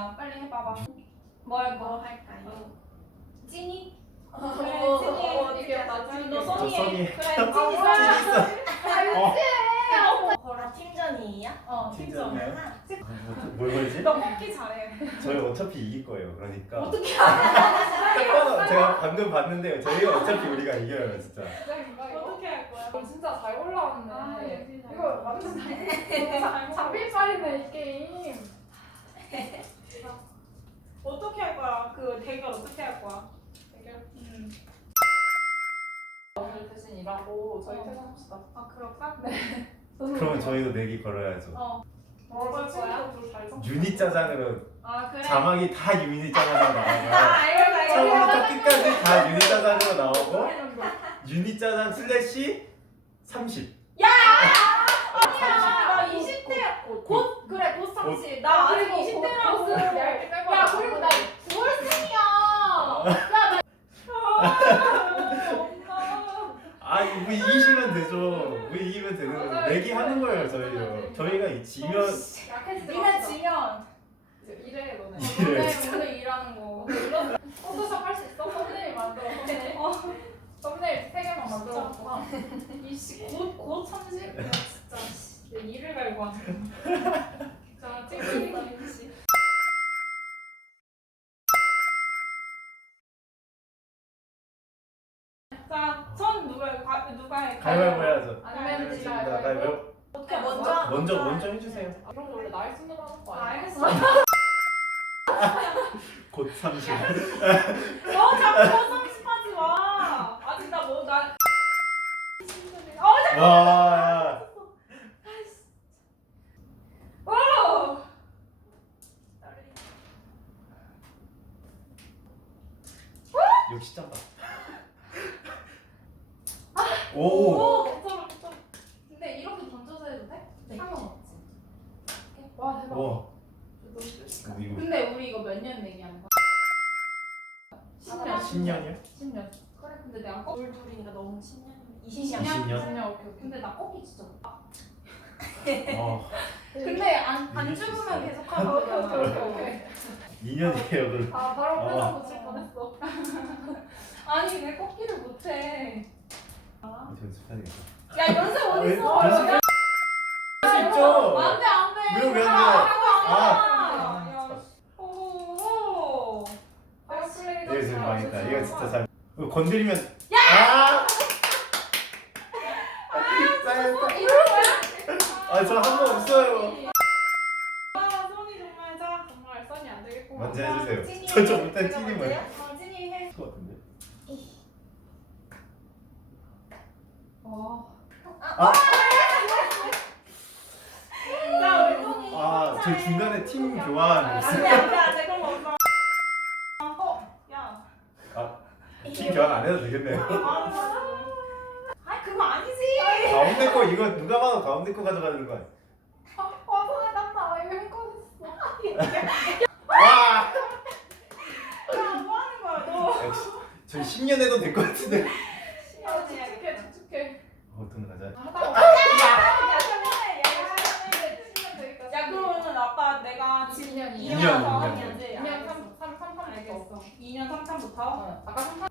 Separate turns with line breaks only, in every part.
거야? 빨리 해봐봐. 뭐 할까요? 찐이? 그래, 찐이.
이게 나중에
너
저
써니
써니.
해. 그래,
찐
찐이
있어.
거라 팀전이에요?
팀전.
뭘 걸지?
너 뽑기 잘해.
저희 어차피 이길 거예요. 그러니까.
어떻게
제가 방금 봤는데요. 저희가 어차피 우리가 이겨요, 진짜.
어떻게 할 거야?
진짜 잘 올라왔네.
역시 잘
이거 완전 잡힐살이네 이 게임.
어떻게 할 거야? 그 대결 어떻게 할 거야?
대결. 오늘 대신 일하고 저희 퇴근합시다.
아 그럴까?
그러면 저희도 내기 걸어야죠.
뭐 걸 거야?
유니 짜장으로
아 그래.
자막이 다 유니 짜장으로 나와요.
알겠어.
처음부터 끝까지 다 유니 짜장으로 나오고 유니 짜장 슬래시 30.
나 20대 곧 그래 곧 30. 나 아직
그리고
20대라고.
얇게 빼고.
야 그리고 나 9월생이야.
아, 이거 이기시면 되죠. 뭐 이기면 되는 거예요.
맞아요.
내기 하는 거예요, 저희요. 저희가 지면
약해지지
니네 지면
이제 일해 너네.
이래.
오늘 일하는 거.
포토샵 할 수 있어? 썸네일 만들어. 썸네일 3개만 만들어봤구나.
이씨 곧 30? 야 진짜 씨, 내 일을 갈고 하네.
자, 찍으니까
자, 선 누가 해?
가위바위보 해야죠.
아니면
알겠습니다.
지금
가위바위보.
어떻게 먼저
해주세요.
이런 거 원래 나이 순으로 하는 거
아,
아니야?
알겠어.
곧 30.
너 자꾸 30 하지 마. 아직 나
와. 역시 짱다. 오.
괜찮아.
근데 이렇게 던져서 해도 돼?
네.
상관없지. 와 대박.
와.
너무
이거
근데 우리 이거 몇 년 내기하는 거야?
10년.
10년이요?
10년.
그래, 근데 내가 꺾.
우리 둘이니까 너무 10년
20년?
10년 오케이 오케이.
근데 나 꺾기 진짜 못해.
어.
근데 안 죽으면 계속 하는
오케이 오케이
거잖아.
오케이.
2년이에요, 그럼.
아 바로
어.
표정 붙일 뻔했어.
아니 왜 꺾기를 못해?
연습해야겠다.
야 연습 어딨어?
연습 할수 있죠.
안돼.
왜 안 돼?
아. 오.
이거 지금 망했다. 이거 진짜 잘. 이거 건드리면. 야! 아, 저 한 번 없어요.
아 손이 정말 자.
정말 써니 안 되겠고.
먼저 해주세요.
찐이
저 못한
제가
찐이
먼저요?
뭐예요?
찐이 해.
것 같은데.
자 우리 손이.
아, 저 중간에 팀 교환.
안돼 그런 거 없어. 야.
아, 팀 교환 안 해도 되겠네요.
아 그거 아니지.
가운데 거 이거 누가 봐도 가운데 거 가져가는 거 아니야?
와 손에 땀나. 이거 헷갈렸어.
와!
야뭐 하는 거야 너?
역시 저희 10년 해도 될 것 같은데.
축축해 축축해.
돈 가자.
야 그러면은 아까 내가
2년
2년,
2년 3
알겠어. 2년 3탄부터.
아까 3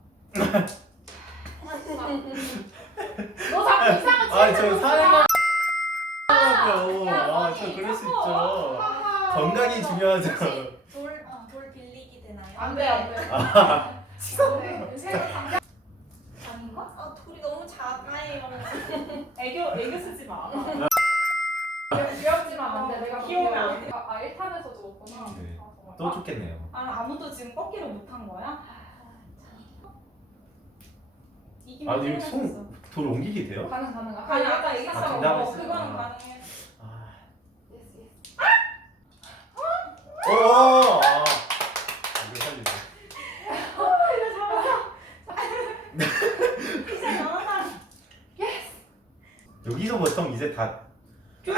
너 자꾸 이상한
아, 저 사람만 하고요. 아, 저 그럴 수 있죠. 건강이 중요하죠.
돌 빌리기 되나요?
안돼 안돼.
아,
아닌가?
아 돌이 너무 작아요.
애교 쓰지 마.
귀엽지만 안돼. 내가
귀여우면 안 돼.
1탄에서 죽었구나.
네.
아, 정말.
또 좋겠네요.
아무도 지금 꺾기를 못한 거야?
아, 근데 이거 돌 옮기게 돼요?
가능.
아니 아까 얘기했어.
아, 된다고
그거는
했어요.
가능해.
아.
예스 예스.
오! 아. 이거 살리죠.
진짜 영원한.
여기서 보통 이제 다.
교체.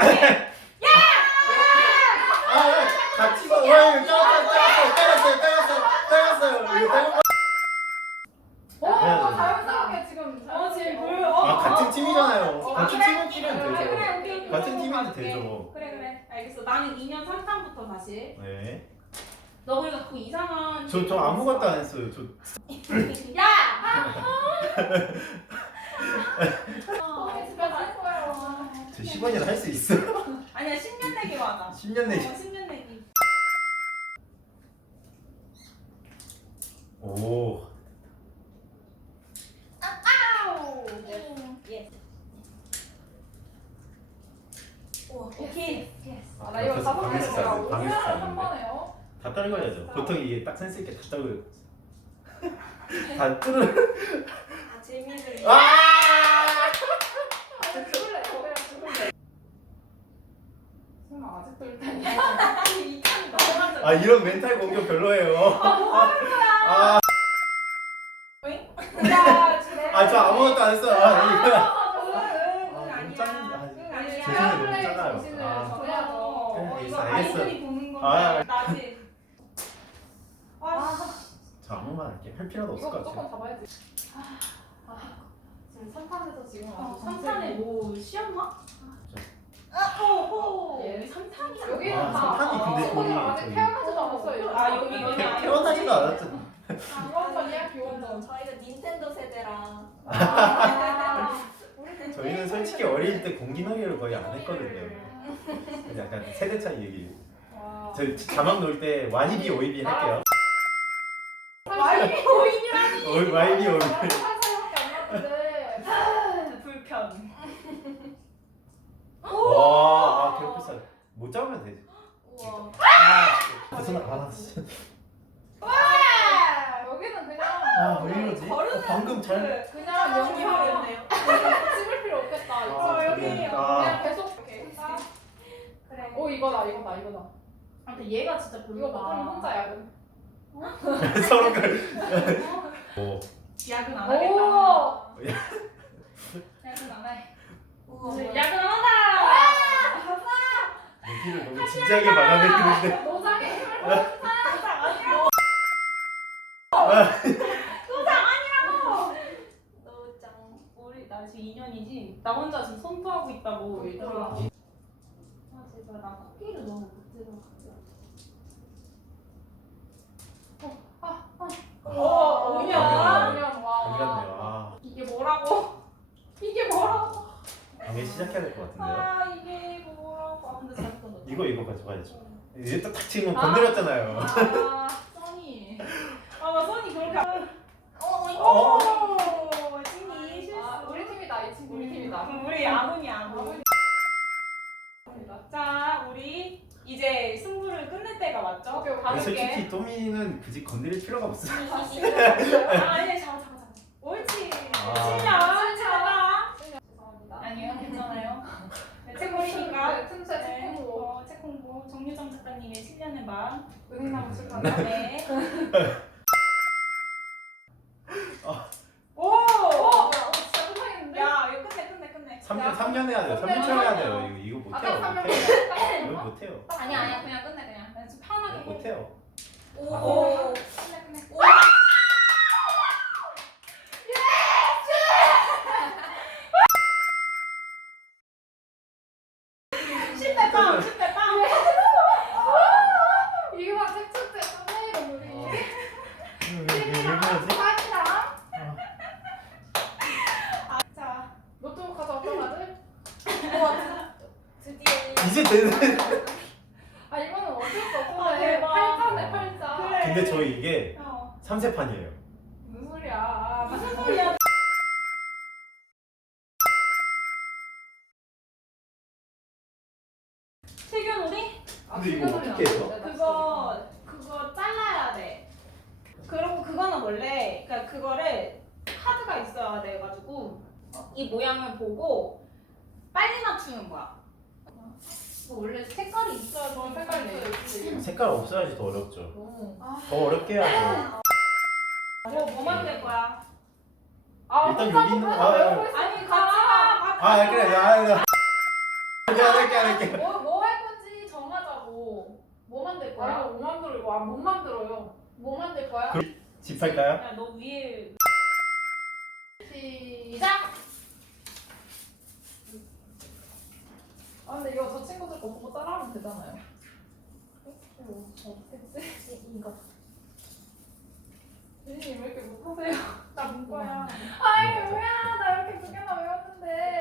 아, 다 찍어. 와, 이거 따랐어요. 이거 따랐어.
오 자연스럽게 지금.
지금 물.
아, 같은 팀이잖아요. 같은
그래.
팀은 끼면
그래
되죠.
그래 오케이.
같은 팀인데
넘어갈게.
되죠.
그래 알겠어. 나는 2년 3탄부터 다시.
네.
자꾸 이상한.
저 아무것도 안 했어요. 저
야!
집에 갈 거예요.
10원이라 할 수 있어.
아니야 10년 내기 많아.
10년 내기.
10년 내기.
오.
아우.
예. 우와.
오케이.
아, 나 이거
그래서
다섯
방에서
개를
쌌는데, 방에서
한
쌌는데.
번에요.
다 떨궈야죠. 보통 이게 딱 센스 있게 다 떨궈요. 다 뚫을.
아 재미를.
죽을래. 저거야 죽을래. 설마 아직도 일단이야.
이 칸이 너무
아 이런 멘탈 공격 별로예요. 아, 저 아무것도 안 했어.
아니야.
죄송해요, 너무 작아요.
정신을
아.
정해야죠.
그래,
이거
알겠어.
아이들이 보는 건데
아.
나지.
저 아무 말 할게. 할 필요도 없을
이거
것
무조건
같아요.
잡아야지. 지금 3탄에서 지금 아주
3탄에 뭐 시험화?
예.
3탄이야.
여기는
아,
다
3탄이 근데 거의
아직
저기-
태어나지도 않았어요.
아, 여기
태어나지도 않았잖아.
기원전이야 기원전.
저희가 닌텐도 세대라.
저희는 솔직히 어릴 때 공기놀이를 거의 안 했거든요. 약간 세대 차이 얘기.
와.
저 자막 놓을 때 와이비 오이비 할게요.
와이비 오인이라니.
와이비 오이비.
살살밖에 안 났는데.
불편.
와, 아 괴롭혔어. 못 잡으면 되지.
우와.
아, 진짜.
여기는 그냥
왜 이러지? 방금 잘.
그냥 여기만
이거였네요.
찍을 필요 없겠다.
아,
여기.
그냥 계속 이렇게.
그래.
오 이거다.
아, 근데 얘가 진짜
이거
별로다.
못하면 혼자 야근.
서로가. 오.
야근 안 하겠다.
오.
야근 안 해.
우와.
오늘 야근 안 한다.
얘기를 너무 진지하게 받아들이는데.
노장에 힘을
너무 짱.
우리 나 지금 2년이지. 나 혼자 지금 선포하고 있다고 얘들아. 아 제발 나 코끼리를 너무 못 들어갔어. 오, 5년.
어디 갔네요. 아,
이게 뭐라고? 이게 뭐라고?
방에 시작해야 될 것 같은데요.
아 이게 뭐라고? 아 근데 잘못 던졌다.
이거 가져가야죠. 이제 딱 치면 건드렸잖아요.
아 써니. 아나 써니 그렇게.
어?
오 찐이 실수.
우리 팀이다 이 친구 우리 팀이다.
우리 아군이 아군. 자 우리 이제 승부를 끝낼 때가 맞죠?
오케이,
근데
다섯 개.
솔직히 또미는 굳이 건드릴 필요가 없어.
아니 잠깐. 옳지.
아.
실력 잘한다.
죄송합니다.
아니요 괜찮아요. 네, 채권이니까.
틈새 체크고
책 홍보 정유정 작가님의 7년의 마음.
은행나무 출판다.
네.
아.
오.
진짜 끝나겠는데?
야 이거 끝내.
3년 해야 돼요. 3년 채워야 돼요. 이거 못해요.
아까 3년
못해요. 이거 못해요.
아니야 그냥 끝내 그냥. 그냥 좀 편하게.
이거 못해요.
오.
끝내. 십대 빵.
이게 막 책초때 선생님 우리
왜 그러지?
사진이랑
자.
노트북 가져왔던 아들?
우와. 드디어.
이제 되는.
아 이거는 어쩔 수 없어.
아, 대박.
8자네 8자.
그래.
근데 저희 이게
어.
3세판이에요.
무슨 소리야?
무슨 소리야? 세균오리?
근데 이거 어떻게 해요?
그거 잘라야 돼. 그리고 그거는 원래 그러니까 그거를 카드가 있어야 돼 가지고 이 모양을 보고 빨리 맞추는 거야. 원래 색깔이 있어야 저 색깔 내.
색깔 없어야지 더 어렵죠.
너무.
더 어렵게 해야죠.
뭐 만들 거야?
아
일단
혼자
여기 있는
혼자 외우고
아니
있으니까.
아 그래 내가 할게.
뭐 할 건지 정하자고. 뭐 만들 거야? 아 이거 뭐 만들어 이거 못 만들어요. 뭐 만들 거야?
집 할까요?
야 너 위에
시작. 아 근데 이거 저 친구들 거 보고 따라하면 되잖아요. 이거 어떻게 했지?
이거.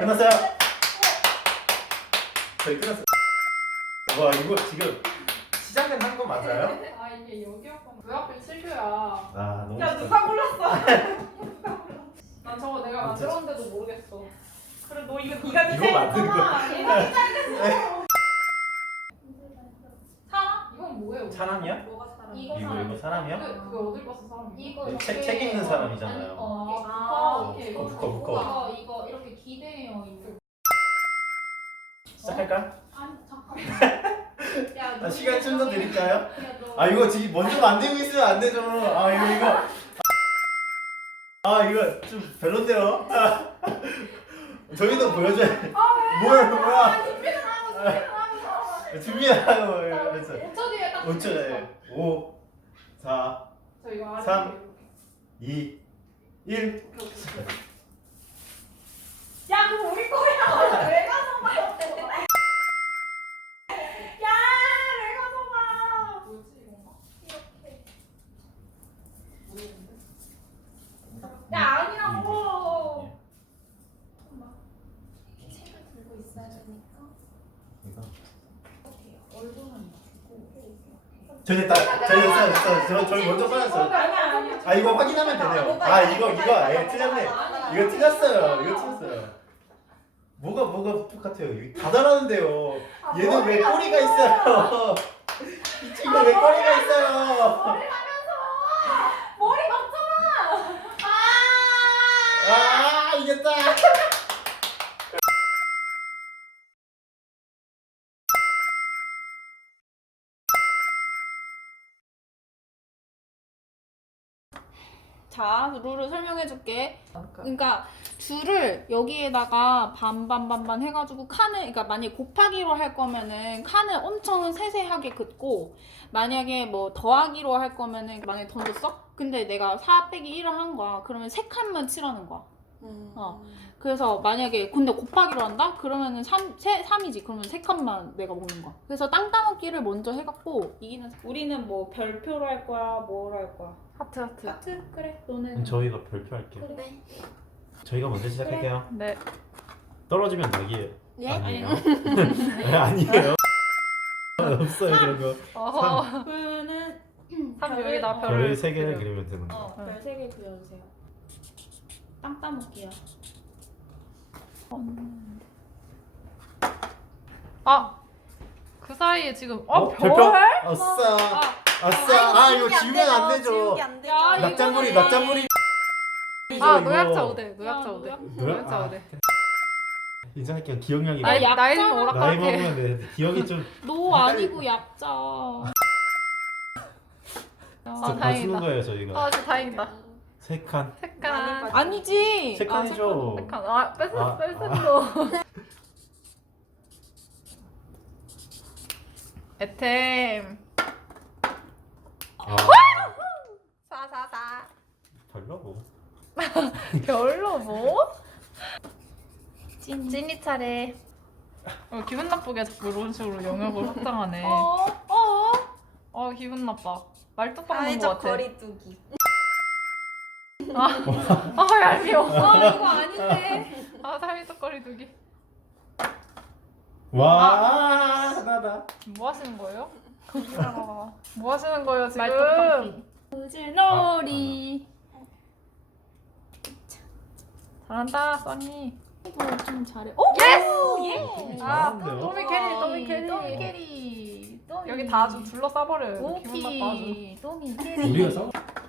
끝났어요. 저희 끝났어요. 와 이거 지금 시작은 한 거 맞아요?
아 이게 여기였구나. 왜 하필 7교야?
아 너무
야
좋다.
누가 골랐어?
난 저거 내가
아,
만들었는데도 모르겠어.
그래 너 이거 네가
이거 만든
디자인했잖아. 사람?
이건 뭐예요?
사람이야?
뭐가 사람?
이거 사람이야?
그게 어딜 봐서 사람?
이거
책 읽는 사람이잖아요.
아,
이렇게
북커.
이거 이렇게 기대어 있는.
시작할까?
아니 잠깐만. 야,
아, 시간 좀 더 드릴까요?
야, 너-
아 이거 지금 먼저 만들고 있으면 안 되죠. 아 이거 좀 별론데요. 저희도 보여줘야. 뭐야? 준비하고 그래서
5초 뒤에 딱
5초 5 4
저 이거 아래
3. 2 1
야 그거 우리 거야. 내가 써봐. 야 내가 써봐.
뭐지 이건가? 모르겠는데.
야 아니라고.
책을 들고 있어야 되니까.
얼굴은
저희 됐다. 저희 먼저 써놨어요.
아니야.
아 이거 확인하면 되네요. 아 이거 아예 틀렸네. 이거 틀렸어요. 뭐가 똑같아요? 이거 다 다르는데요. 얘는 왜 꼬리가 있어요? 이 친구 왜 꼬리가 있어요?
머리 맞잖아.
아 이겼다.
자, 룰을 설명해 줄게. 그러니까 줄을 여기에다가 반반 해가지고 칸을, 그러니까 만약에 곱하기로 할 거면은 칸을 엄청 세세하게 긋고, 만약에 뭐 더하기로 할 거면은 만약에 던졌어? 근데 내가 4 빼기 1을 한 거야. 그러면 3칸만 칠하는 거야. 그래서 만약에 근데 곱하기로 한다? 그러면은 3이지. 그러면 3칸만 내가 먹는 거야. 그래서 땅 따먹기를 먼저 해갖고 이기는 우리는 뭐 별표로 할 거야? 뭐로 할 거야?
하트.
하트? 그래. 너는
저희가 별표할게요.
네.
저희가 먼저 시작할게요.
네.
떨어지면 낙이에요.
예?
아니에요? 아니에요. 없어요 그런 거.
어허.
그러면은
3 여기다
별
별을
3개를 그리면 되는 거.
별 3개 그려주세요. 땅 따먹기야.
아! 그 사이에 지금
별표?
별?
아싸.
아,
아싸. 아 이거 지우면 안 되죠.
지우기 안 되죠.
야, 이거-
낙장물이.
아,
이거.
노약자 5대. 노약자
야,
5대.
노약?
노약자
아.
5대.
인정할게요. 기억력이.
아니,
약자?
나이는
나이
오락가락해.
먹으면 되는데 기억이 좀
너 아니고 약자.
다 쓰는
다행이다.
거예요 저희가.
아, 진짜 다행이다.
3칸.
색깔.
아니지.
3칸이죠.
색깔. 아,
아,
뺐어. 에템.
아,
4.
별로고.
별로 뭐? 찐이 차례. 기분 나쁘게 자꾸 이런 식으로 영역을 확장하네. 기분 나빠. 말뚝 박는 거
사회적
같아.
거리두기.
얄미워.
이거 아닌데.
사회적 거리두기.
와, 하나다.
뭐 하시는 거예요? 뭐 하시는 거예요 지금?
말뚝박기. 우질놀이.
잘한다, 써니.
이거 좀 잘해.
예스!
잘하는데요?
또미 캐리. 여기 다 좀 둘러싸버려요. 기분 나빠 아주.
또미
우리가 싸워?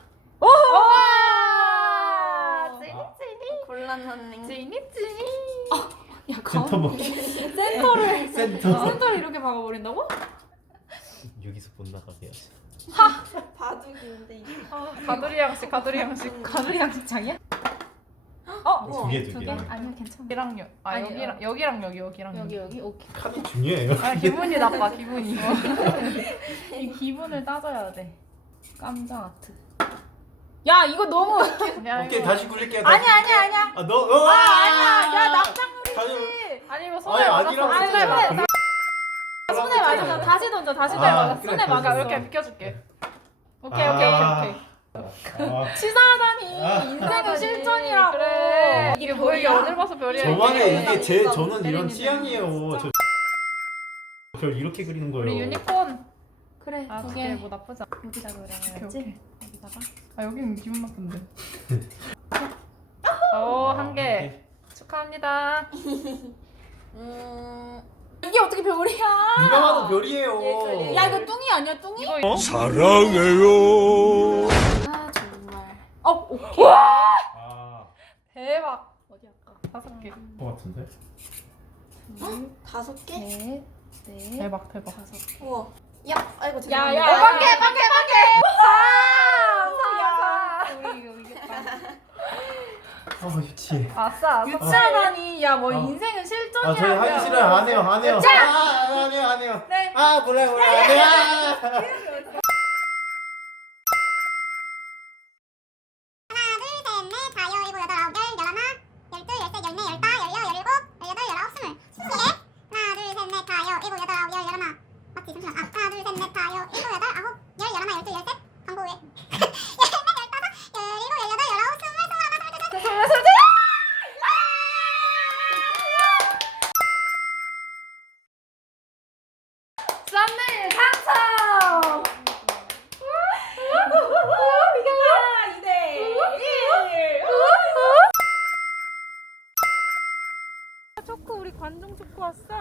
곤란하네.
찌니.
야,
센터 뭐?
센터를
센터.
센터를 이렇게 박아버린다고?
여기서 못 나가게 해야지.
바둑인데 이게.
가두리 양식.
가브리 양식장이야?
두 개.
아니야 괜찮아.
여기랑
아니,
여기랑 여기랑
여기 오케이.
칸이 중요해요.
기분이 나빠 기분이.
이 기분을 따져야 돼. 깜짝 아트. 야 이거 너무.
오케이 다시 굴릴게요.
아니야.
아 너.
아니야. 야
다시.
납작물이지.
아니 이거
아니
손에
아니라고
맞았어.
했잖아.
손에 맞았어. 다시 던져. 다시 던져.
아,
손에
그래,
맞았어.
이렇게 비켜줄게. 오케이.
아.
치사하다니.
아.
인생의 실전이라고.
그래.
이게
뭐 이게 어딜 봐서 별이야.
저만의 이게 제 저는 이런
대리님.
취향이에요. 저 이렇게 그리는 거예요.
우리 유니콘.
그래
아,
두
두개
개.
뭐 나쁘지 않아.
어디다 그려야지?
오케이.
여기다가.
아, 여기는 기분 나쁜데. 한 개. 축하합니다.
이게 어떻게 별이야?
누가 봐도 별이에요.
야 이거 뚱이 아니야 뚱이?
이거
사랑해요.
아 정말.
오케이.
아,
대박.
어디 아까?
5개.
것 같은데.
5개?
네.
네.
대박 대박.
5. 우와. 야 아이고
야야
죄송합니다.
빵개
우리 이거 이겼다.
유치해.
아싸.
유치하다니 야 뭐
아.
인생은 실전이야.
아, 저희 하기 싫어요. 안 해요. 안 해요. 안 해요. 안 해요.
네.
아, 몰라요. 안 해요.
썸네일 당첨.
이겼다 2대1.
초코 우리 관종 초코 왔어?